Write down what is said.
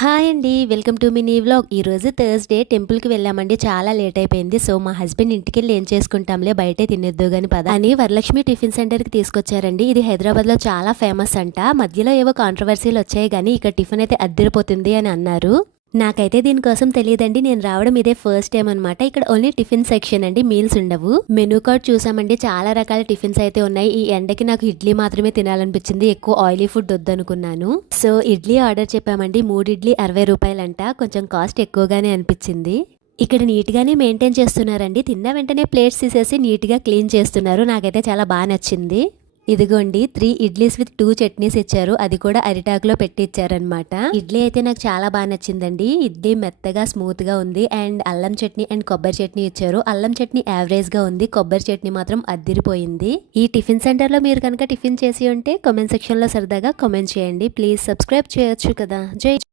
Hi అండి. Welcome to mini vlog. ఈరోజు Thursday టెంపుల్‌కి వెళ్ళామండి. చాలా లేట్ అయిపోయింది. సో, మా హస్బెండ్ ఇంటికెళ్ళి ఏం చేసుకుంటాంలే బయటే తినేద్దు గాని పద అని వరలక్ష్మి టిఫిన్ సెంటర్‌కి తీసుకొచ్చారండి. ఇది హైదరాబాద్‌లో చాలా ఫేమస్ అంట. మధ్యలో ఏవో కాంట్రోవర్సీలు వచ్చాయి గానీ ఇక్కడ టిఫిన్ అయితే అద్దిరిపోతుంది అని అన్నారు. నాకైతే దీనికోసం తెలియదండి. నేను రావడం ఇదే ఫస్ట్ టైం అనమాట. ఇక్కడ ఓన్లీ టిఫిన్ సెక్షన్ అండి, మీల్స్ ఉండవు. మెనూ కార్డ్ చూసామండి, చాలా రకాల టిఫిన్స్ అయితే ఉన్నాయి. ఈ ఎండకి నాకు ఇడ్లీ మాత్రమే తినాలనిపించింది. ఎక్కువ ఆయిలీ ఫుడ్ వద్దనుకున్నాను. సో ఇడ్లీ ఆర్డర్ చెప్పామండి. 3 ఇడ్లీ 60 రూపాయలంట. కొంచెం కాస్ట్ ఎక్కువగానే అనిపించింది. ఇక్కడ నీట్గానే మెయింటైన్ చేస్తున్నారండి. తిన్న వెంటనే ప్లేట్స్ తీసేసి నీట్గా క్లీన్ చేస్తున్నారు. నాకైతే చాలా బాగా నచ్చింది. ఇదిగోండి 3 ఇడ్లీస్ విత్ 2 చట్నీస్ ఇచ్చారు. అది కూడా అరిటాకులో పెట్టి ఇచ్చారనమాట. ఇడ్లీ అయితే నాకు చాలా బాగా నచ్చిందండి. ఇడ్లీ మెత్తగా స్మూత్ గా ఉంది. అండ్ అల్లం చట్నీ అండ్ కొబ్బరి చట్నీ ఇచ్చారు. అల్లం చట్నీ యావరేజ్ గా ఉంది, కొబ్బరి చట్నీ మాత్రం అద్దిరిపోయింది. ఈ టిఫిన్ సెంటర్ లో మీరు కనుక టిఫిన్ చేసి ఉంటే కామెంట్ సెక్షన్ లో సరదాగా కామెంట్ చేయండి. ప్లీజ్ సబ్స్క్రైబ్ చేయొచ్చు కదా. జై